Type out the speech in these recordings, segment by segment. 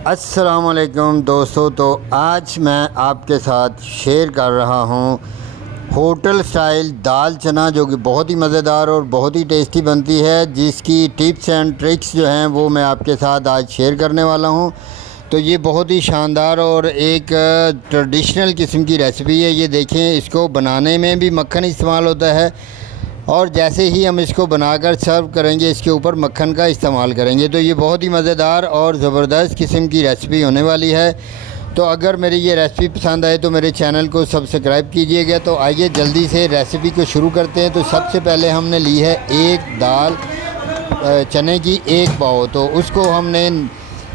अस्सलामुअलैकुम दोस्तों। तो आज मैं आपके साथ शेयर कर रहा हूँ होटल स्टाइल दाल चना, जो कि बहुत ही मज़ेदार और बहुत ही टेस्टी बनती है, जिसकी टिप्स एंड ट्रिक्स जो हैं वो मैं आपके साथ आज शेयर करने वाला हूँ। तो ये बहुत ही शानदार और एक ट्रेडिशनल किस्म की रेसिपी है। ये देखें, इसको बनाने में भी मक्खन इस्तेमाल होता है और जैसे ही हम इसको बनाकर सर्व करेंगे इसके ऊपर मक्खन का इस्तेमाल करेंगे। तो ये बहुत ही मज़ेदार और ज़बरदस्त किस्म की रेसिपी होने वाली है। तो अगर मेरी ये रेसिपी पसंद आए तो मेरे चैनल को सब्सक्राइब कीजिएगा। तो आइए जल्दी से रेसिपी को शुरू करते हैं। तो सबसे पहले हमने ली है एक दाल चने की एक पाव, तो उसको हमने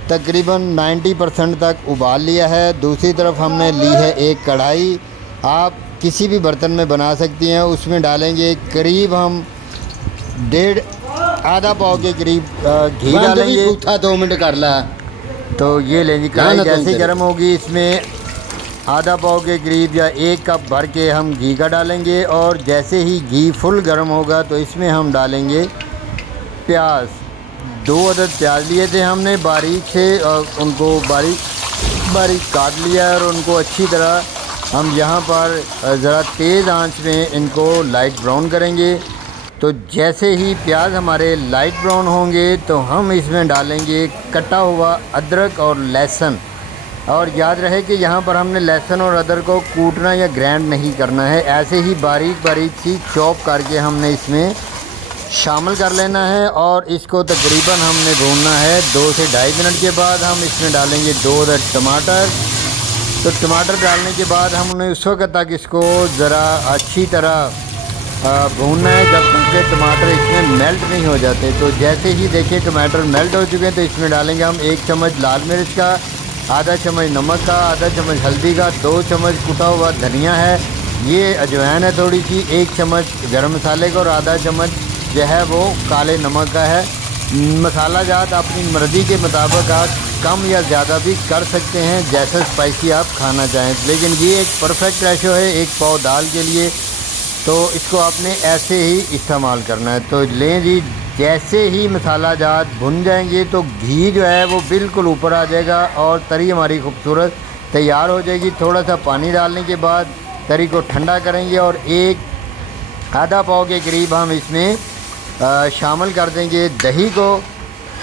तकरीबन 90% तक उबाल लिया है। दूसरी तरफ हमने ली है एक कढ़ाई, आप किसी भी बर्तन में बना सकती हैं। उसमें डालेंगे करीब हम आधा पाव के करीब घी डालेंगे। 2 मिनट कर ला। तो ये लेंगे कढ़ाई जैसे गर्म होगी, इसमें आधा पाव के करीब या 1 कप भर के हम घी का डालेंगे। और जैसे ही घी फुल गर्म होगा तो इसमें हम डालेंगे प्याज। 2 अदद प्याज लिए थे हमने बारीक से, और उनको बारीक काट लिया और उनको अच्छी तरह हम यहाँ पर ज़रा तेज़ आंच में इनको लाइट ब्राउन करेंगे। तो जैसे ही प्याज हमारे लाइट ब्राउन होंगे तो हम इसमें डालेंगे कटा हुआ अदरक और लहसुन। और याद रहे कि यहाँ पर हमने लहसुन और अदरक को कूटना या ग्राइंड नहीं करना है, ऐसे ही बारीक बारीक सी चॉप करके हमने इसमें शामिल कर लेना है। और इसको तकरीबन हमने भूनना है 2 से ढाई मिनट के बाद हम इसमें डालेंगे 2 अदद टमाटर। तो टमाटर डालने के बाद हमने उस वक्त तक इसको ज़रा अच्छी तरह भूनना है जब तक कि टमाटर इसमें मेल्ट नहीं हो जाते। तो जैसे ही देखिए टमाटर मेल्ट हो चुके हैं तो इसमें डालेंगे हम 1 चम्मच लाल मिर्च का, आधा चम्मच नमक का, आधा चम्मच हल्दी का, 2 चम्मच कुटा हुआ धनिया है, ये अजवाइन है थोड़ी सी, 1 चम्मच गरम मसाले का और आधा चम्मच जो है वो काले नमक का है। मसाला जात अपनी मर्ज़ी के मुताबिक आप कम या ज़्यादा भी कर सकते हैं, जैसा स्पाइसी आप खाना चाहें। लेकिन ये एक परफेक्ट रेशो है 1 पाव दाल के लिए, तो इसको आपने ऐसे ही इस्तेमाल करना है। तो लें जी, जैसे ही मसाला जात भुन जाएंगे तो घी जो है वो बिल्कुल ऊपर आ जाएगा और तरी हमारी खूबसूरत तैयार हो जाएगी। थोड़ा सा पानी डालने के बाद तरी को ठंडा करेंगे और आधा पाव के करीब हम इसमें शामिल कर देंगे दही को।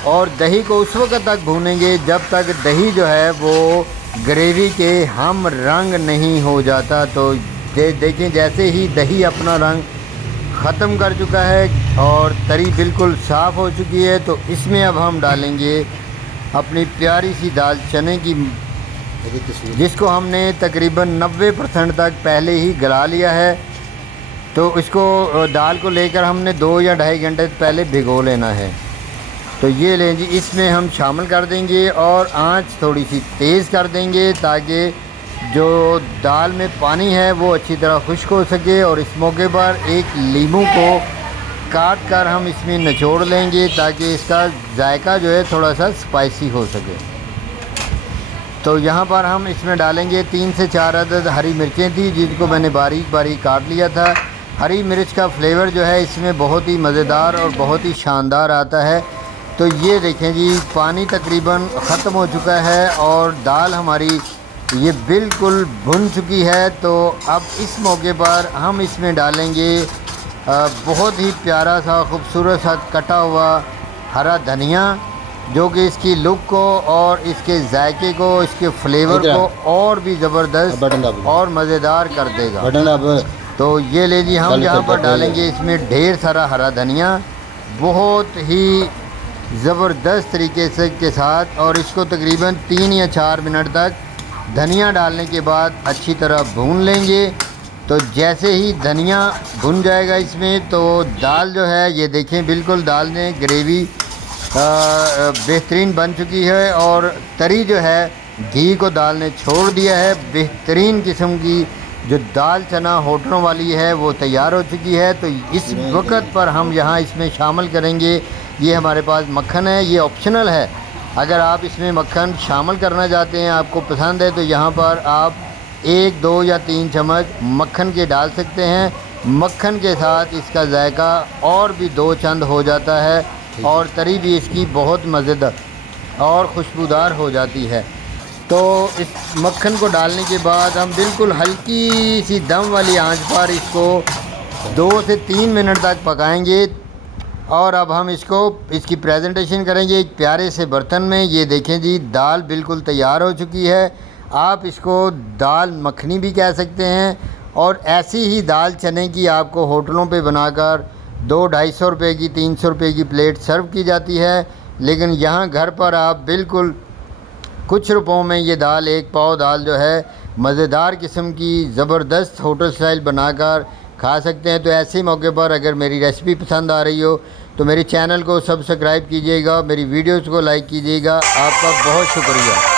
और दही को उस वक्त तक भूनेंगे जब तक दही जो है वो ग्रेवी के हम रंग नहीं हो जाता। तो देखें, जैसे ही दही अपना रंग ख़त्म कर चुका है और तरी बिल्कुल साफ़ हो चुकी है, तो इसमें अब हम डालेंगे अपनी प्यारी सी दाल चने की, जिसको हमने तकरीबन 90% तक पहले ही गला लिया है। तो इसको दाल को लेकर हमने 2 या ढाई घंटे पहले भिगो लेना है। तो ये लें जी, इसमें हम शामिल कर देंगे और आंच थोड़ी सी तेज़ कर देंगे ताकि जो दाल में पानी है वो अच्छी तरह खुश्क हो सके। और इस मौके पर एक लीमू को काट कर हम इसमें निचोड़ लेंगे ताकि इसका जायका जो है थोड़ा सा स्पाइसी हो सके। तो यहाँ पर हम इसमें डालेंगे 3 से 4 अदद हरी मिर्चें थी, जिनको मैंने बारीक बारीक काट लिया था। हरी मिर्च का फ्लेवर जो है इसमें बहुत ही मज़ेदार और बहुत ही शानदार आता है। तो ये देखें जी, पानी तकरीबन ख़त्म हो चुका है और दाल हमारी ये बिल्कुल भुन चुकी है। तो अब इस मौके पर हम इसमें डालेंगे बहुत ही प्यारा सा खूबसूरत सा कटा हुआ हरा धनिया, जो कि इसकी लुक को और इसके जायके को, इसके फ्लेवर को और भी ज़बरदस्त और मज़ेदार कर देगा। तो ये ले जी, हम यहाँ पर डालेंगे इसमें ढेर सारा हरा धनिया बहुत ही ज़बरदस्त तरीके से के साथ, और इसको तकरीबन 3 या 4 मिनट तक धनिया डालने के बाद अच्छी तरह भून लेंगे। तो जैसे ही धनिया भुन जाएगा इसमें, तो दाल जो है ये देखें बिल्कुल दाल ने ग्रेवी बेहतरीन बन चुकी है और तरी जो है घी को दाल ने छोड़ दिया है। बेहतरीन किस्म की जो दाल चना होटलों वाली है वो तैयार हो चुकी है। तो इस वक्त पर हम यहाँ इसमें शामिल करेंगे, ये हमारे पास मक्खन है, ये ऑप्शनल है। अगर आप इसमें मक्खन शामिल करना चाहते हैं, आपको पसंद है, तो यहाँ पर आप 1, 2 या 3 चम्मच मक्खन के डाल सकते हैं। मक्खन के साथ इसका जायका और भी 2 चंद हो जाता है और तरी भी इसकी बहुत मज़ेदार और खुशबूदार हो जाती है। तो इस मक्खन को डालने के बाद हम बिल्कुल हल्की सी दम वाली आंच पर इसको 2 से 3 मिनट तक पकाएंगे। और अब हम इसकी प्रेजेंटेशन करेंगे एक प्यारे से बर्तन में। ये देखें जी, दाल बिल्कुल तैयार हो चुकी है। आप इसको दाल मखनी भी कह सकते हैं। और ऐसी ही दाल चने की आपको होटलों पे बनाकर 200-250 रुपये की 300 रुपये की प्लेट सर्व की जाती है। लेकिन यहाँ घर पर आप बिल्कुल कुछ रुपयों में ये दाल, एक पाव दाल जो है मज़ेदार किस्म की ज़बरदस्त होटल स्टाइल बनाकर खा सकते हैं। तो ऐसे मौके पर अगर मेरी रेसिपी पसंद आ रही हो तो मेरे चैनल को सब्सक्राइब कीजिएगा, मेरी वीडियोज़ को लाइक कीजिएगा। आपका बहुत शुक्रिया।